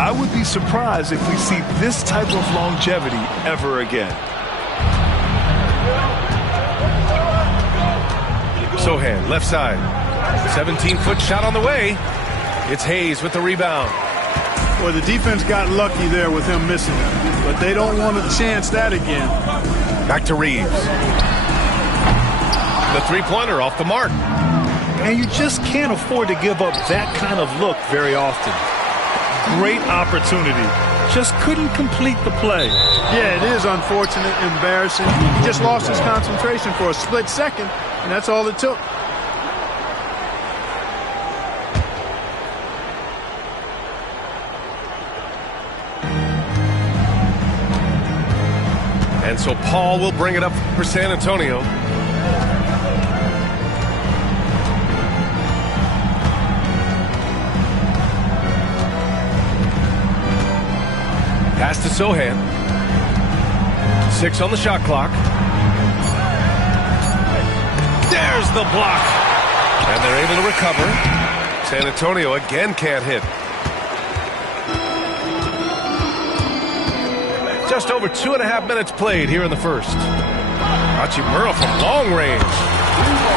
I would be surprised if we see this type of longevity ever again. Sochan, left side. 17-foot shot on the way. It's Hayes with the rebound. Well, the defense got lucky there with him missing, but they don't want to chance that again. Back to Reeves. The three-pointer off the mark. And you just can't afford to give up that kind of look very often. Great opportunity. Just couldn't complete the play. Yeah, it is unfortunate, embarrassing. He just lost his concentration for a split second, and that's all it took. And so Paul will bring it up for San Antonio. Pass to Sochan. 6 on the shot clock. There's the block. And they're able to recover. San Antonio again can't hit. Just over 2.5 minutes played here in the first. Hachimura from long range.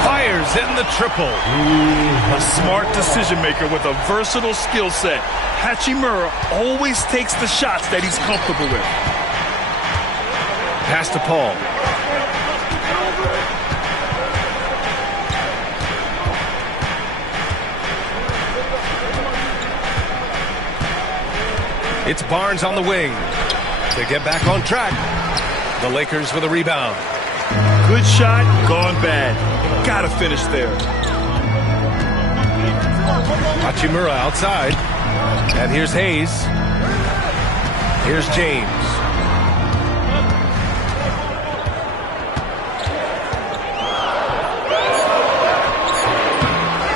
Fires in the triple. A smart decision maker with a versatile skill set. Hachimura always takes the shots that he's comfortable with. Pass to Paul. It's Barnes on the wing. To get back on track. The Lakers with a rebound. Good shot, gone bad. Gotta finish there. Hachimura outside. And here's Hayes. Here's James.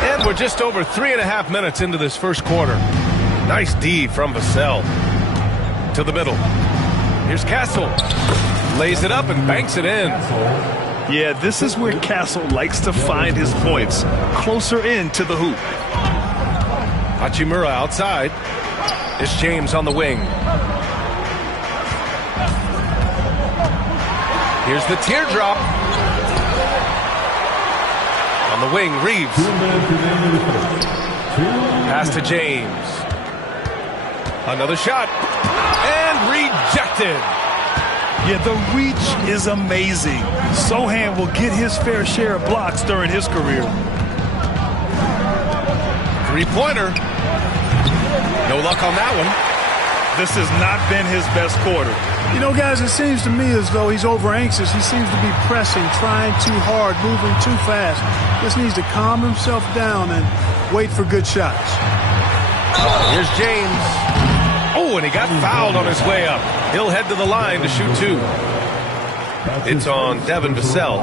And we're just over 3.5 minutes into this first quarter. Nice D from Vassell. To the middle. Here's Castle. Lays it up and banks it in. Yeah, this is where Castle likes to find his points. Closer in to the hoop. Hachimura outside. It's James on the wing. Here's the teardrop. On the wing, Reeves. Pass to James. Another shot. And rejected. Yeah, the reach is amazing. Sochan will get his fair share of blocks during his career. Three-pointer. No luck on that one. This has not been his best quarter. You know, guys, it seems to me as though he's over-anxious. He seems to be pressing, trying too hard, moving too fast. Just needs to calm himself down and wait for good shots. Here's James. Oh, and he got fouled on his way up. He'll head to the line to shoot 2. It's on Devin Vassell.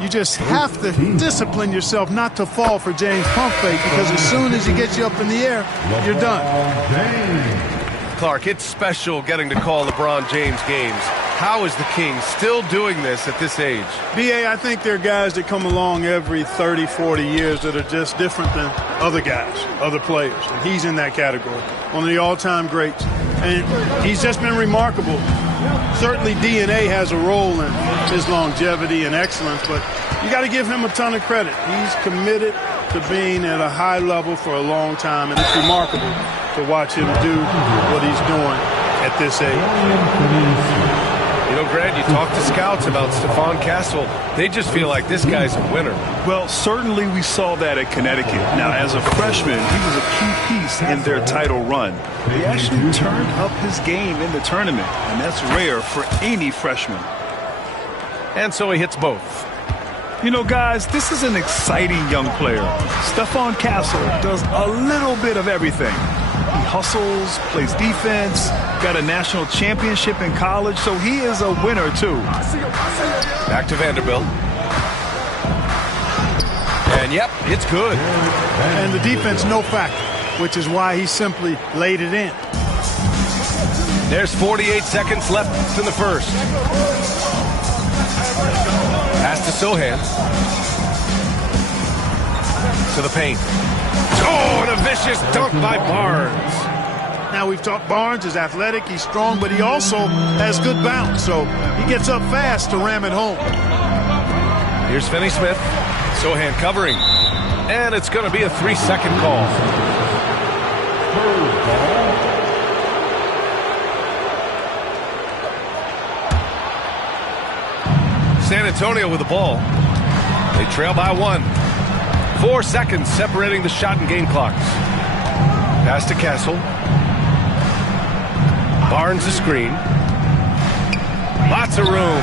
You just have to discipline yourself not to fall for James' pump fake, because as soon as he gets you up in the air, you're done. Clark, it's special getting to call LeBron James games. How is the King still doing this at this age? B.A., I think there are guys that come along every 30, 40 years that are just different than other guys, other players. And he's in that category. One of the all-time greats. And he's just been remarkable. Certainly DNA has a role in his longevity and excellence, but you got to give him a ton of credit. He's committed to being at a high level for a long time, and it's remarkable to watch him do what he's doing at this age. You know, Grant, you talk to scouts about Stephon Castle. They just feel like this guy's a winner. Well, certainly we saw that at Connecticut. Now, as a freshman, he was a key piece in their title run. He actually turned up his game in the tournament, and that's rare for any freshman. And so he hits both. You know, guys, this is an exciting young player. Stephon Castle does a little bit of everything. He hustles, plays defense, got a national championship in college, so he is a winner, too. Back to Vanderbilt. And, yep, it's good. And the defense, no factor, which is why he simply laid it in. There's 48 seconds left in the first. Pass to Sochan. To the paint. Oh, and a vicious dunk by Barnes. Now, we've talked Barnes is athletic, he's strong, but he also has good bounce. So he gets up fast to ram it home. Here's Finney Smith. Sohan covering. And it's going to be a 3-second call. San Antonio with the ball. They trail by 1. 4 seconds separating the shot and game clocks. Pass to Castle. Barnes the screen. Lots of room.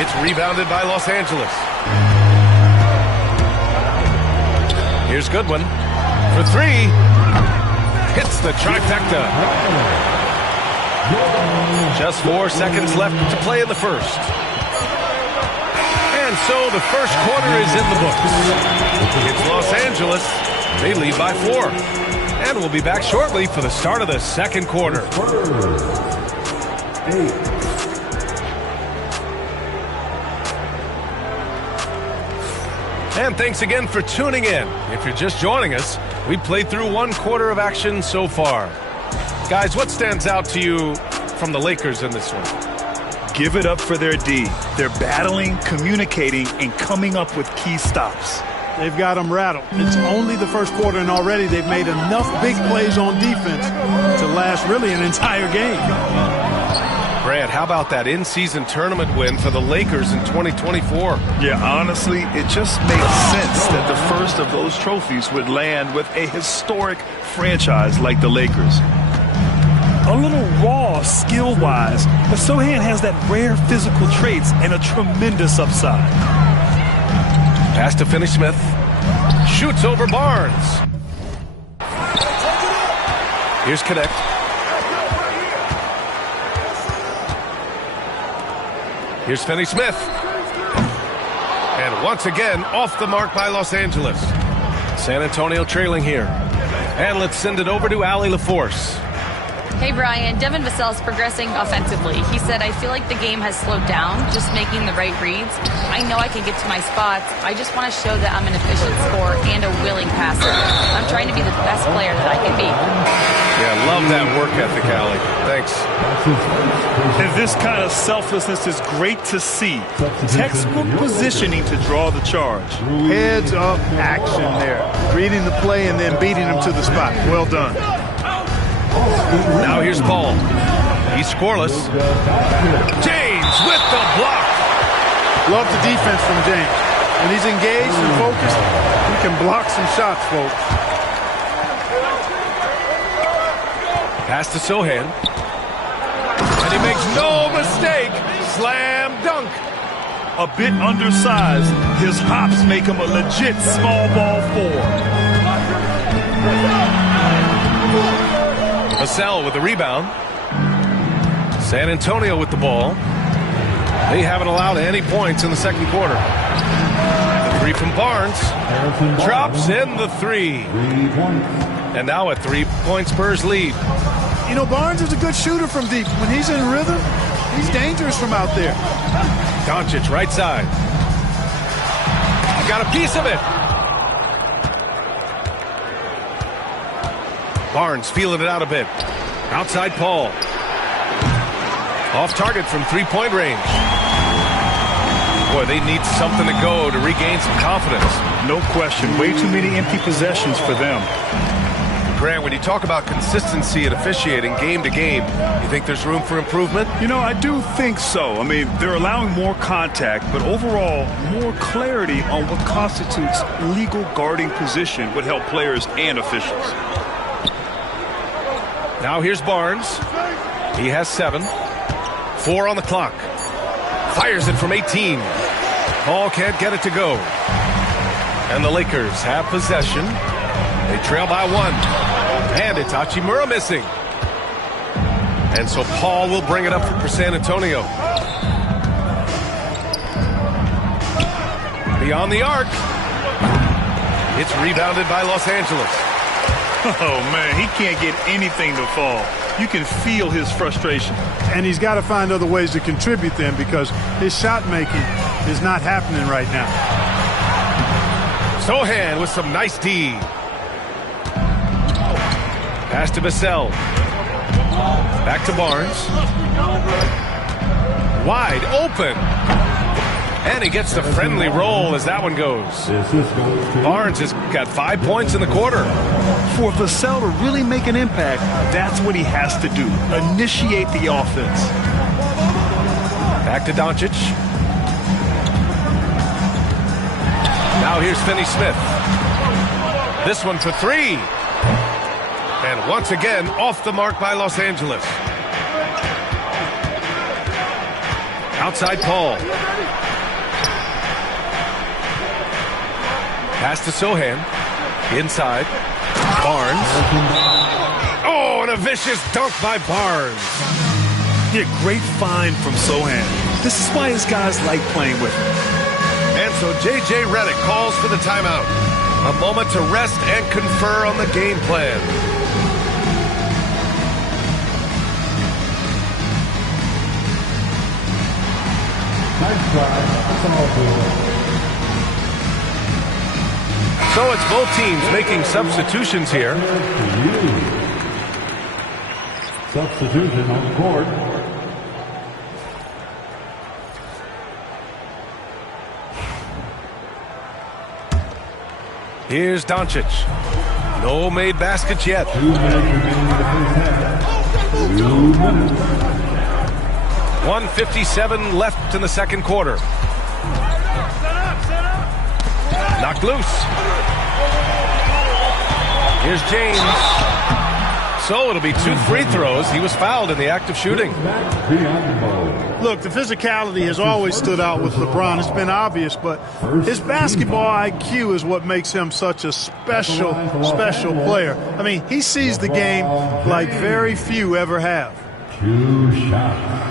It's rebounded by Los Angeles. Here's Goodwin for 3. Hits the trifecta. Just 4 seconds left to play in the first. And so the first quarter is in the books. It's Los Angeles. They lead by 4. And we'll be back shortly for the start of the second quarter. And thanks again for tuning in. If you're just joining us, we played through 1 quarter of action so far. Guys, what stands out to you from the Lakers in this one? Give it up for their D. They're battling, communicating, and coming up with key stops. They've got them rattled. It's only the first quarter, and already they've made enough big plays on defense to last really an entire game. Grant, how about that in-season tournament win for the Lakers in 2024? Yeah, honestly, it just makes sense that the first of those trophies would land with a historic franchise like the Lakers. A little raw skill-wise, but Sohan has that rare physical traits and a tremendous upside. Pass to Finney Smith. Shoots over Barnes. Here's Connect. Here's Finney Smith. And once again, off the mark by Los Angeles. San Antonio trailing here. And let's send it over to Allie LaForce. Hey, Brian. Devin Vassell's progressing offensively. He said, I feel like the game has slowed down, just making the right reads. I know I can get to my spots. I just want to show that I'm an efficient scorer and a willing passer. I'm trying to be the best player that I can be. Yeah, love that work ethic, Allie. Thanks. And this kind of selflessness is great to see. Textbook positioning to draw the charge. Heads up action there. Reading the play and then beating him to the spot. Well done. Now here's Paul. He's scoreless. James with the block. Love the defense from James. When he's engaged and focused, he can block some shots, folks. Pass to Sohan. And he makes no mistake. Slam dunk. A bit undersized, his hops make him a legit small ball 4. Vassell with the rebound. San Antonio with the ball. They haven't allowed any points in the second quarter. The 3 from Barnes. Drops in the 3. And now a 3-point Spurs lead. You know, Barnes is a good shooter from deep. When he's in rhythm, he's dangerous from out there. Doncic right side. Got a piece of it. Barnes feeling it out a bit. Outside Paul. Off target from 3-point range. Boy, they need something to go to regain some confidence. No question. Way too many empty possessions for them. Grant, when you talk about consistency at officiating game to game, you think there's room for improvement? You know, I do think so. I mean, they're allowing more contact, but overall, more clarity on what constitutes legal guarding position would help players and officials. Now here's Barnes. He has 7. 4 on the clock. Fires it from 18. Paul can't get it to go. And the Lakers have possession. They trail by 1. And it's Hachimura missing. And so Paul will bring it up for San Antonio. Beyond the arc. It's rebounded by Los Angeles. Oh, man, he can't get anything to fall. You can feel his frustration. And he's got to find other ways to contribute then because his shot making is not happening right now. Sohan with some nice D. Pass to Vassell. Back to Barnes. Wide open. And he gets the friendly roll as that one goes. Barnes has got 5 points in the quarter. For Vassell to really make an impact, that's what he has to do. Initiate the offense. Back to Doncic. Now here's Finney-Smith. This one for three. And once again, off the mark by Los Angeles. Outside Paul. Pass to Sohan. Inside. Barnes. Oh, and a vicious dunk by Barnes. Yeah, great find from Sohan. This is why his guys like playing with him. And so J.J. Redick calls for the timeout. A moment to rest and confer on the game plan. Nice try. So it's both teams making substitutions here. Substitution on the court. Here's Doncic. No made baskets yet. 2 minutes remaining in the first half. 2 minutes. 1:57 left in the second quarter. Knocked loose. Here's James. So it'll be 2 free throws. He was fouled in the act of shooting. Look, the physicality has always stood out with LeBron. It's been obvious, but his basketball IQ is what makes him such a special player. I mean, he sees the game like very few ever have. 2 shots.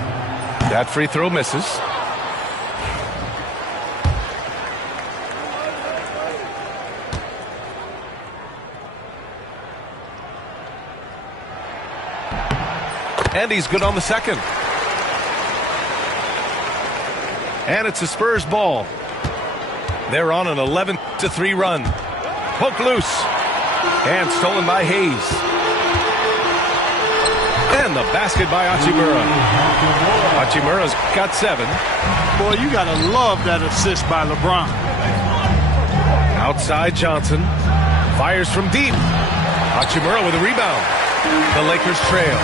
That free throw misses. And he's good on the second. And it's a Spurs ball. They're on an 11-3 run. Poke loose. And stolen by Hayes. And the basket by Hachimura. Hachimura's got 7. Boy, you got to love that assist by LeBron. Outside Johnson. Fires from deep. Hachimura with a rebound. The Lakers trail.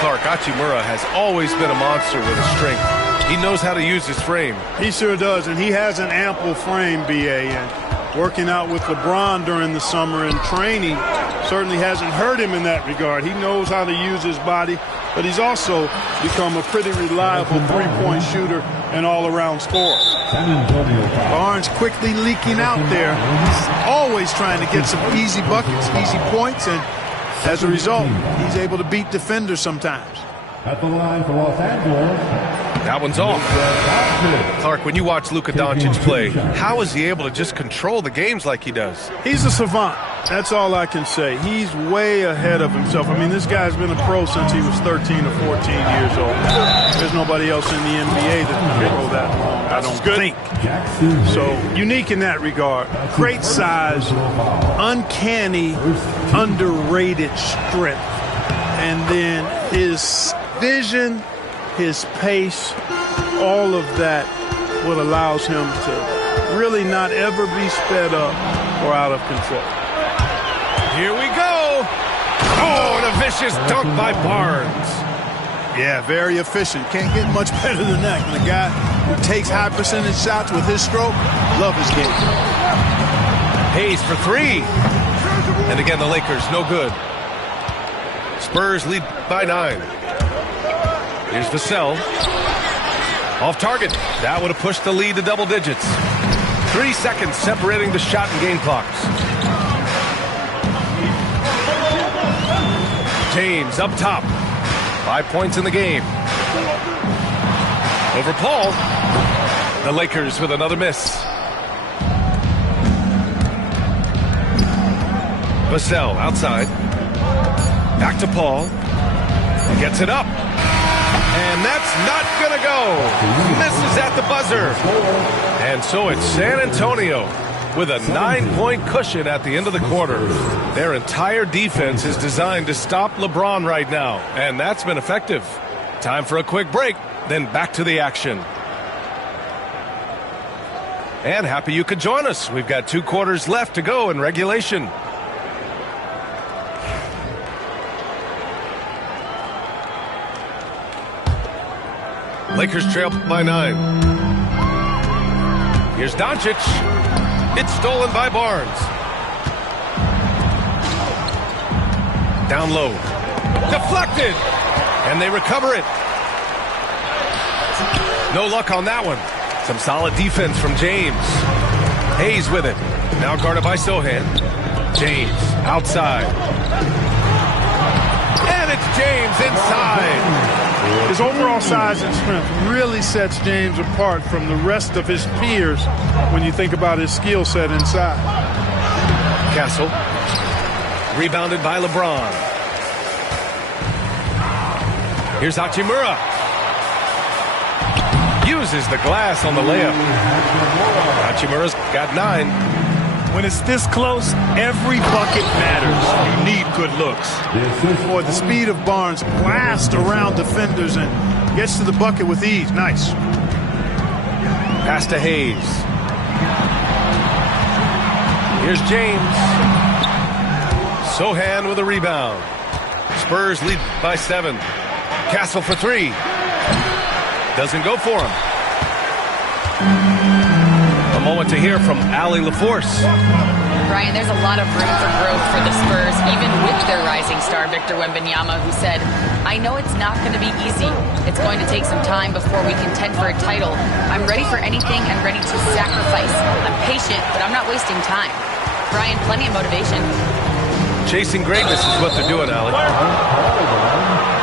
Clark, Hachimura has always been a monster with his strength. He knows how to use his frame. He sure does, and he has an ample frame, B.A. And working out with LeBron during the summer and training certainly hasn't hurt him in that regard. He knows how to use his body, but he's also become a pretty reliable three-point shooter and all-around scorer. Barnes quickly leaking out there. He's always trying to get some easy buckets, easy points, and as a result, he's able to beat defenders sometimes. At the line for Los Angeles. That one's off. Clark, when you watch Luka Doncic play, how is he able to just control the games like he does? He's a savant. That's all I can say. He's way ahead of himself. I mean, this guy's been a pro since he was 13 or 14 years old. There's nobody else in the NBA that can throw that long, I don't think. So, unique in that regard. Great size, uncanny, underrated strength. And then his vision, his pace, all of that what allows him to really not ever be sped up or out of control. Here we go. Oh, and a vicious dunk by Barnes. Yeah, very efficient. Can't get much better than that. And the guy who takes high percentage shots with his stroke, love his game. Hayes for 3. And again, the Lakers, no good. Spurs lead by 9. Here's Vassell. Off target. That would have pushed the lead to double digits. 3 seconds separating the shot and game clocks. James up top. 5 points in the game. Over Paul. The Lakers with another miss. Vassell outside. Back to Paul. He gets it up. And that's not going to go. Misses at the buzzer. And so it's San Antonio with a 9-point cushion at the end of the quarter. Their entire defense is designed to stop LeBron right now, and that's been effective. Time for a quick break, then back to the action. And happy you could join us. We've got 2 quarters left to go in regulation. Lakers trail by 9. Here's Doncic. It's stolen by Barnes. Down low. Deflected. And they recover it. No luck on that one. Some solid defense from James. Hayes with it. Now guarded by Sohan. James outside. And it's James inside. His overall size and strength really sets James apart from the rest of his peers when you think about his skill set inside. Castle. Rebounded by LeBron. Here's Hachimura. Uses the glass on the layup. Hachimura's got 9. When it's this close, every bucket matters. You need good looks. Boy, the speed of Barnes blasts around defenders and gets to the bucket with ease. Nice. Pass to Hayes. Here's James. Sohan with a rebound. Spurs lead by 7. Castle for 3. Doesn't go for him. A moment to hear from Allie LaForce. Brian, there's a lot of room for growth for the Spurs, even with their rising star, Victor Wembanyama, who said, I know it's not going to be easy. It's going to take some time before we contend for a title. I'm ready for anything and ready to sacrifice. I'm patient, but I'm not wasting time. Brian, plenty of motivation. Chasing greatness is what they're doing, Allie.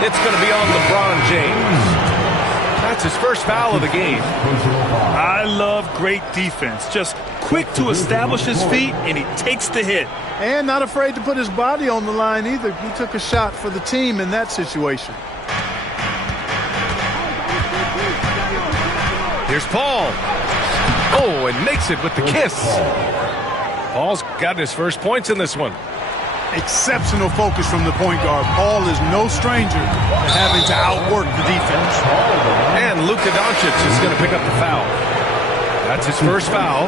It's going to be on LeBron James. That's his first foul of the game. I love great defense. Just quick to establish his feet, and he takes the hit. And not afraid to put his body on the line either. He took a shot for the team in that situation. Here's Paul. Oh, and makes it with the kiss. Paul's got his first points in this one. Exceptional focus from the point guard. Paul is no stranger to having to outwork the defense. And Luka Doncic is going to pick up the foul. That's his first foul.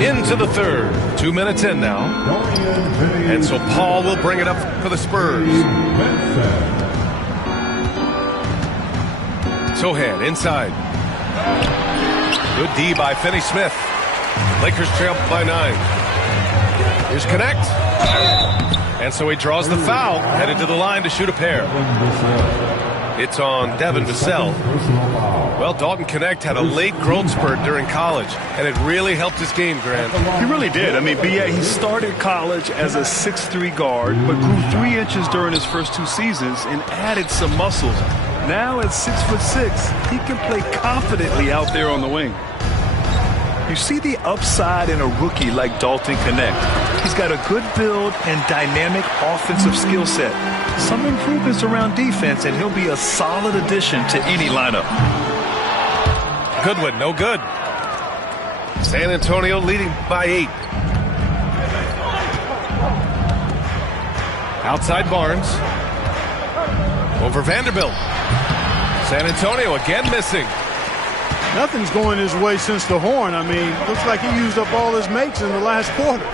Into the third. 2 minutes in now. And so Paul will bring it up for the Spurs. Sohan inside. Good D by Finney-Smith. Lakers trail by 9. Here's Connect. And so he draws the foul, headed to the line to shoot a pair. It's on Devin Vassell. Well, Dalton Connect had a late growth spurt during college, and it really helped his game, Grant. He really did. I mean, he started college as a 6'3" guard, but grew 3 inches during his first 2 seasons and added some muscles. Now at 6'6", he can play confidently out there on the wing. You see the upside in a rookie like Dalton Connect. He's got a good build and dynamic offensive skill set. Some improvements around defense, and he'll be a solid addition to any lineup. Goodwin, no good. San Antonio leading by 8. Outside Barnes. Over Vanderbilt. San Antonio again missing. Nothing's going his way since the horn. I mean, looks like he used up all his makes in the last quarter.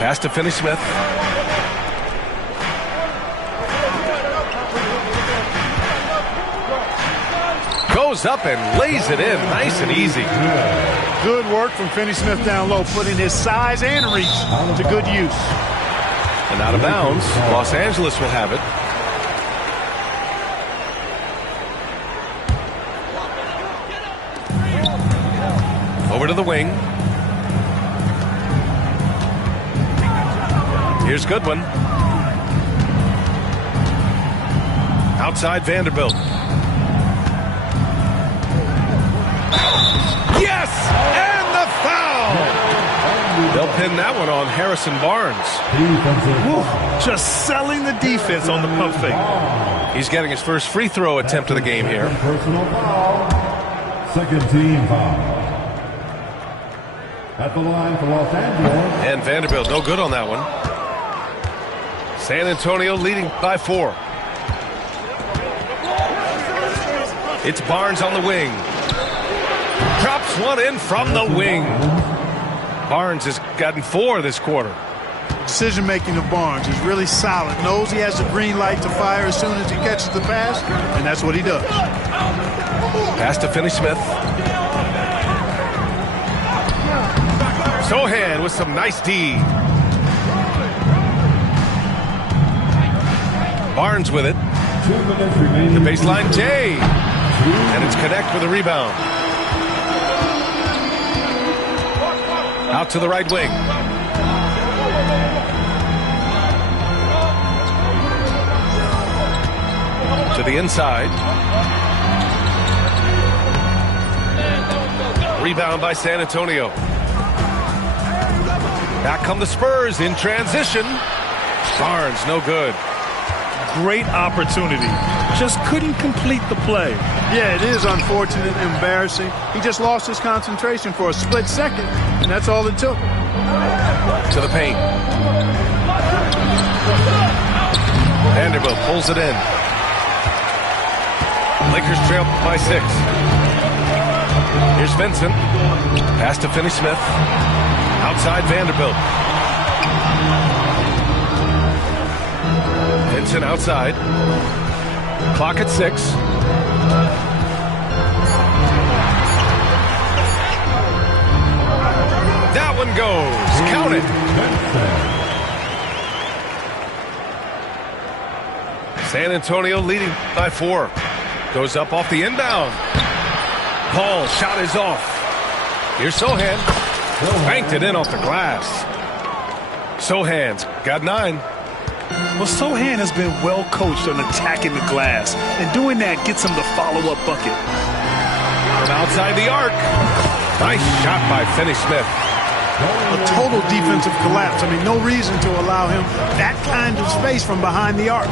Pass to Finney-Smith. Goes up and lays it in nice and easy. Good work from Finney-Smith down low, putting his size and reach to good use. And out of bounds, Los Angeles will have it. Over to the wing. Here's Goodwin. Outside Vanderbilt. Yes! And the foul! They'll pin that one on Harrison Barnes. Woo, just selling the defense on the pump fake. He's getting his first free throw attempt of the game here. Second team foul. At the line for Los Angeles. And Vanderbilt, no good on that one. San Antonio leading by 4. It's Barnes on the wing. Drops one in from the wing. Barnes has gotten 4 this quarter. Decision-making of Barnes is really solid. Knows he has the green light to fire as soon as he catches the pass, and that's what he does. Pass to Finney-Smith. Sohan with some nice D. Barnes with it. 2 minutes remaining. The baseline, Jay. And it's Connect with a rebound. Out to the right wing. To the inside. Rebound by San Antonio. Back come the Spurs in transition. Barnes, no good. Great opportunity. Just couldn't complete the play. Yeah, it is unfortunate and embarrassing. He just lost his concentration for a split second, and that's all it took. To the paint. Vanderbilt pulls it in. Lakers trail by 6. Here's Vincent. Pass to Finney-Smith. Outside Vanderbilt. Vincent outside. Clock at 6. That one goes. Count it. San Antonio leading by 4. Goes up off the inbound. Paul shot is off. Here's Sohan. Banked it in off the glass. Sohan's got 9. Well, Sohan has been well coached on attacking the glass, and doing that gets him the follow-up bucket. From outside the arc. Nice shot by Finney-Smith. A total defensive collapse. I mean, no reason to allow him that kind of space from behind the arc.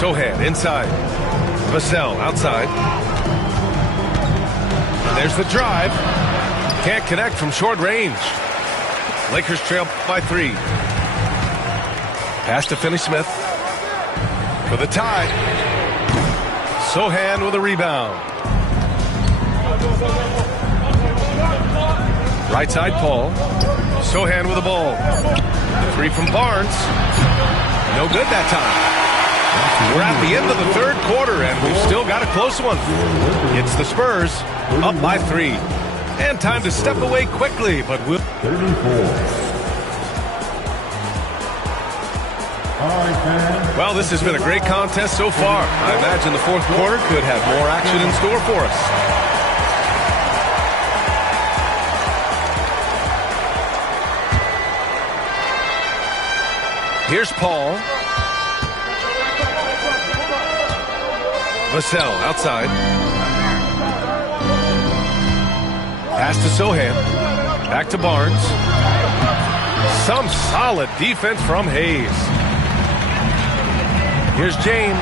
Sohan inside. Vassell outside. There's the drive. Can't connect from short range. Lakers trail by 3. Pass to Finney-Smith. For the tie. Sohan with a rebound. Right side Paul. Sohan with the ball. 3 from Barnes. No good that time. We're at the end of the 3rd quarter, and we've still got a close one. It's the Spurs up by 3. And time to step away quickly, but we'll... 34. All right, fans. Well, this has been a great contest so far. I imagine the 4th quarter could have more action in store for us. Here's Paul. Vassell outside. Pass to Sohan. Back to Barnes. Some solid defense from Hayes. Here's James.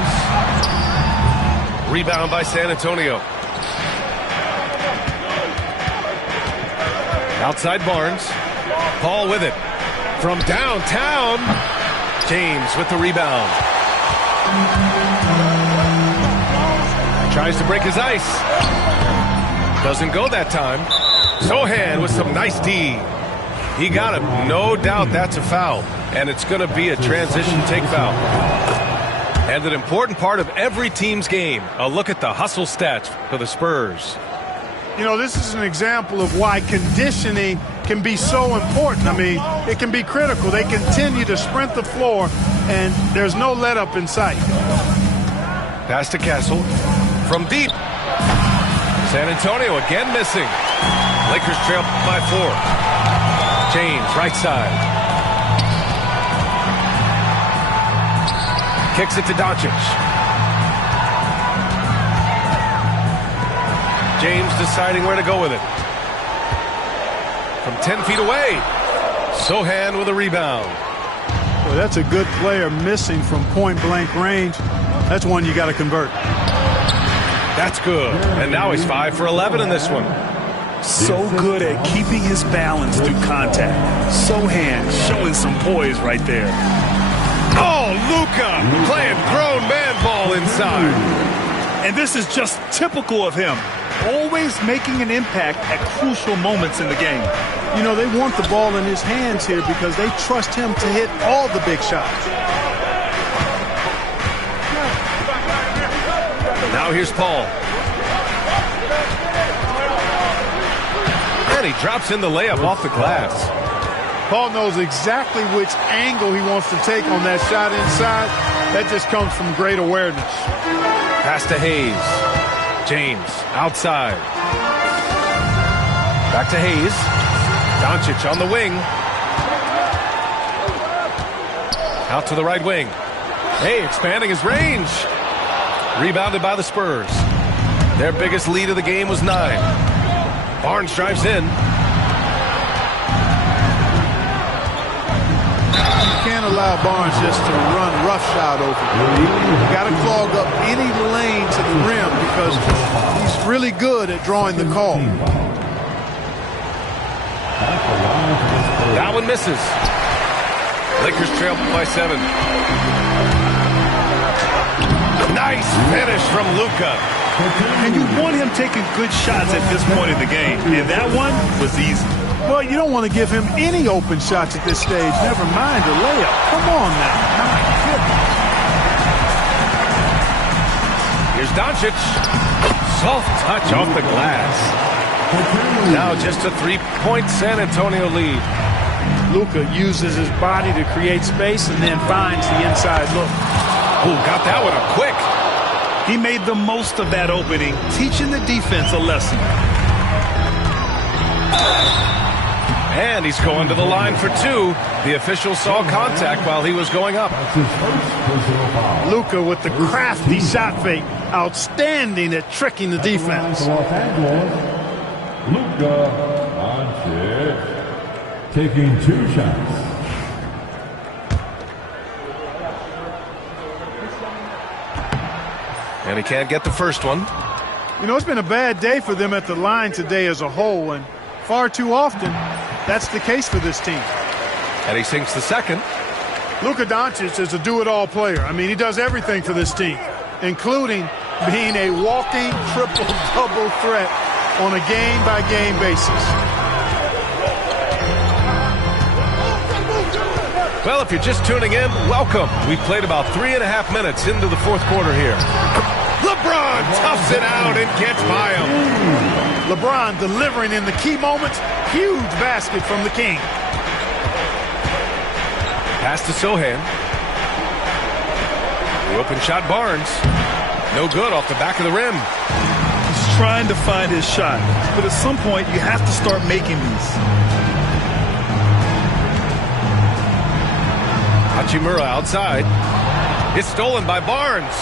Rebound by San Antonio. Outside Barnes. Paul with it. From downtown. James with the rebound. Tries to break his ice. Doesn't go that time. Sohan with some nice D. He got it. No doubt that's a foul. And it's going to be a transition take foul. And an important part of every team's game. A look at the hustle stats for the Spurs. You know, this is an example of why conditioning can be so important. I mean, it can be critical. They continue to sprint the floor, and there's no let-up in sight. Pass to Castle. From deep. San Antonio again missing. Lakers trail by 4. James, right side. Kicks it to Doncic. James deciding where to go with it. From 10 feet away. Sohan with a rebound. Well, that's a good player missing from point-blank range. That's one you got to convert. That's good. And now he's 5 for 11 in this one. So good at keeping his balance through contact. Sohan showing some poise right there. Oh, Luka playing grown man ball inside. And this is just typical of him. Always making an impact at crucial moments in the game. You know, they want the ball in his hands here because they trust him to hit all the big shots. Now here's Paul. And he drops in the layup off the glass. Paul knows exactly which angle he wants to take on that shot inside. That just comes from great awareness. Pass to Hayes. James outside. Back to Hayes. Doncic on the wing. Out to the right wing. Hey, expanding his range. Rebounded by the Spurs. Their biggest lead of the game was 9. Barnes drives in. You can't allow Barnes just to run roughshod over you. You got to clog up any lane to the rim because he's really good at drawing the call. That one misses. Lakers trail by 7. Nice finish from Luka. And you want him taking good shots at this point in the game. And that one was easy. Well, you don't want to give him any open shots at this stage. Never mind a layup. Come on now. My goodness. Here's Doncic. Soft touch off the glass. Now just a 3-point San Antonio lead. Luka uses his body to create space and then finds the inside look. Oh, got that one up quick. He made the most of that opening, teaching the defense a lesson. And he's going to the line for 2. The official saw contact while he was going up. Luka with the crafty shot fake. Outstanding at tricking the defense. Luka Doncic taking 2 shots. And he can't get the first one. You know, it's been a bad day for them at the line today as a whole, and far too often, that's the case for this team. And he sinks the second. Luka Doncic is a do-it-all player. I mean, he does everything for this team, including being a walking triple-double threat on a game-by-game basis. Well, if you're just tuning in, welcome. We've played about 3.5 minutes into the fourth quarter here. LeBron toughs it out and gets by him. LeBron delivering in the key moments. Huge basket from the King. Pass to Sohan. The open shot, Barnes. No good off the back of the rim. He's trying to find his shot, but at some point you have to start making these. Hachimura outside. It's stolen by Barnes.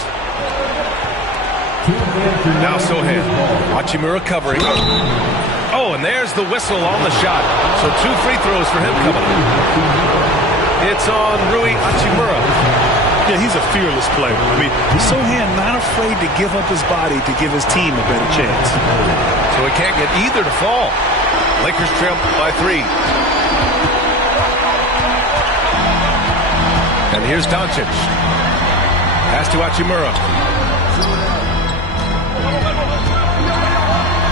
Now Sohan. Hachimura covering. Oh, and there's the whistle on the shot. So 2 free throws for him coming up. It's on Rui Hachimura. Yeah, he's a fearless player. I mean, Sohan not afraid to give up his body to give his team a better chance. So he can't get either to fall. Lakers trail by 3. And here's Doncic. Pass to Hachimura.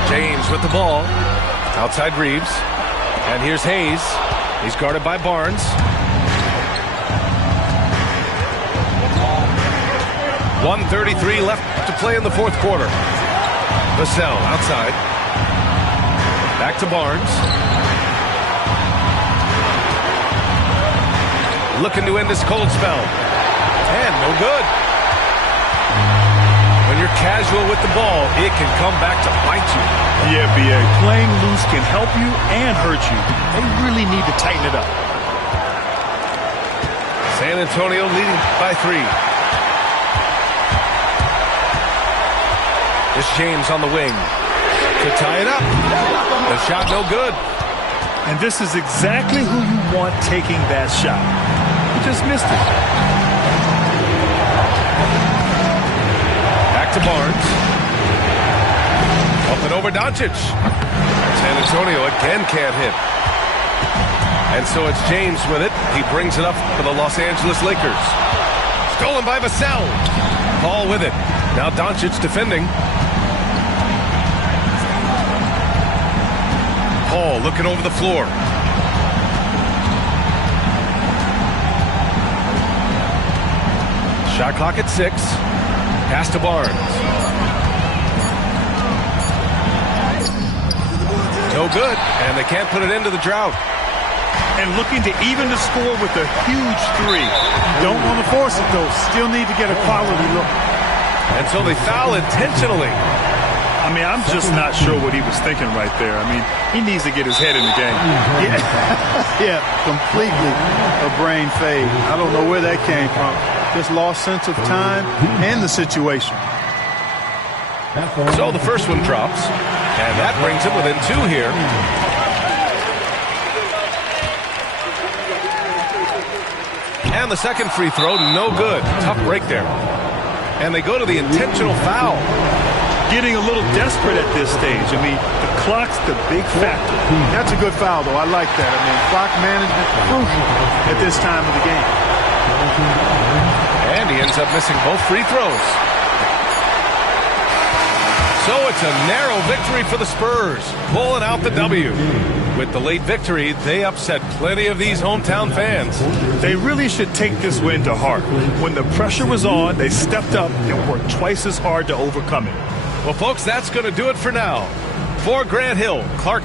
James with the ball. Outside Reeves. And here's Hayes. He's guarded by Barnes. .133 left to play in the fourth quarter. Vassell outside. Back to Barnes. Looking to end this cold spell. And no good. When you're casual with the ball, it can come back to bite you. Yeah, B.A. Playing loose can help you and hurt you. They really need to tighten it up. San Antonio leading by 3. It's James on the wing to tie it up. The shot no good. And this is exactly who you want taking that shot. He just missed it. to Barnes. Up and over Doncic. San Antonio again can't hit. And so it's James with it. He brings it up for the Los Angeles Lakers. Stolen by Vassell. Paul with it. Now Doncic defending. Paul looking over the floor. Shot clock at 6. Pass to Barnes. No good. And they can't put it into the drought. And looking to even the score with a huge 3. Don't want to force it, though. Still need to get a quality look. And so they foul intentionally. I mean, I'm just not sure what he was thinking right there. I mean, he needs to get his head in the game. Yeah, completely a brain fade. I don't know where that came from. Just lost sense of time and the situation. So the first one drops, and that brings him within 2 here. And the second free throw, no good. Tough break there. And they go to the intentional foul. Getting a little desperate at this stage. I mean, the clock's the big factor. That's a good foul, though. I like that. I mean, clock management crucial at this time of the game. And he ends up missing both free throws. So it's a narrow victory for the Spurs, pulling out the W. With the late victory, they upset plenty of these hometown fans. They really should take this win to heart. When the pressure was on, they stepped up and worked twice as hard to overcome it. Well, folks, that's going to do it for now. For Grant Hill, Clark